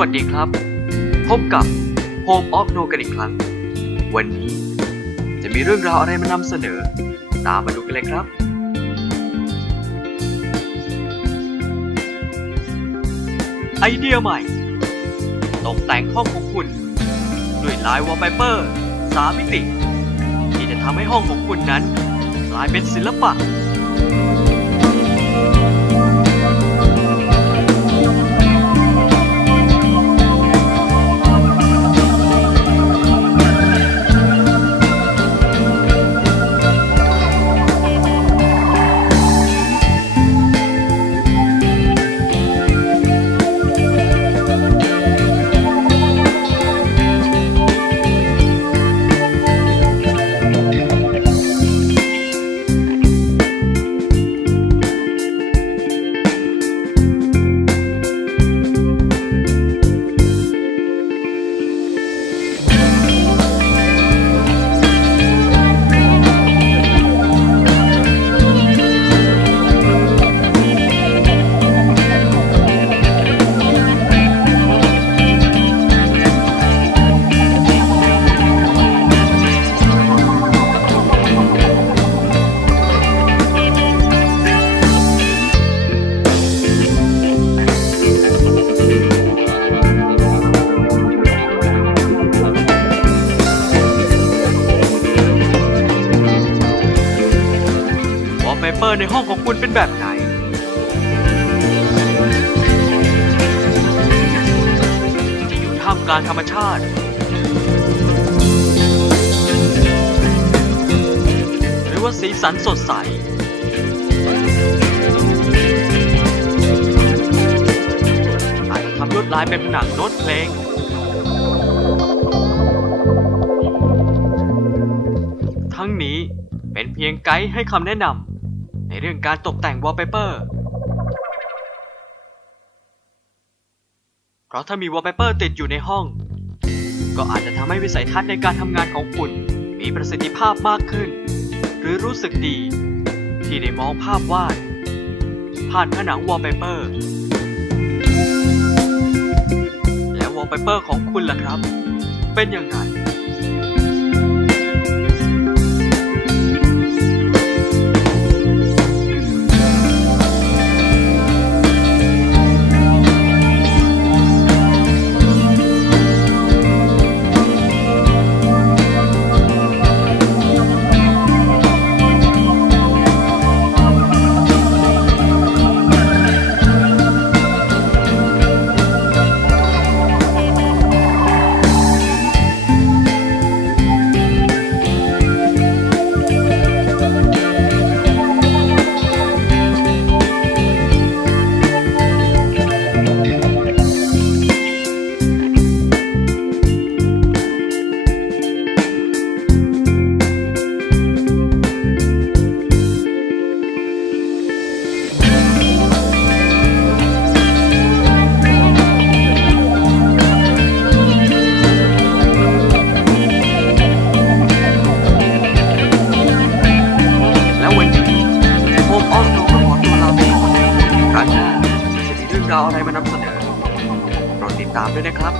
วัสดีครับพบกับ Home of No กันอีกครั้งวันนี้จะมีเรื่องราวอะไรมานำเสนอตามมาดูกันเลยครับไอเดียใหม่ตกแต่งห้องของคุณด้วยลายวอลเปเปอร์3 มิติที่จะทำให้ห้องของคุณนั้นกลายเป็นศิลปะวอลเปเปอร์ในห้องของคุณเป็นแบบไหนจะอยู่ท่ามกลางธรรมชาติหรือว่าสีสันสดใสอาจจะทำลวดลายเป็นผนังโน้ตเพลงทั้งนี้เป็นเพียงไกด์ให้คำแนะนำในเรื่องการตกแต่งวอลเปเปอร์เพราะถ้ามีวอลเปเปอร์ติดอยู่ในห้องก็อาจจะทำให้วิสัยทัศน์ในการทำงานของคุณมีประสิทธิภาพมากขึ้นหรือรู้สึกดีที่ได้มองภาพวาดผ่านผนังวอลเปเปอร์และวอลเปเปอร์ของคุณล่ะครับเป็นอย่างไรอะไรมานำเสนอโปรดติดตามด้วยนะครับ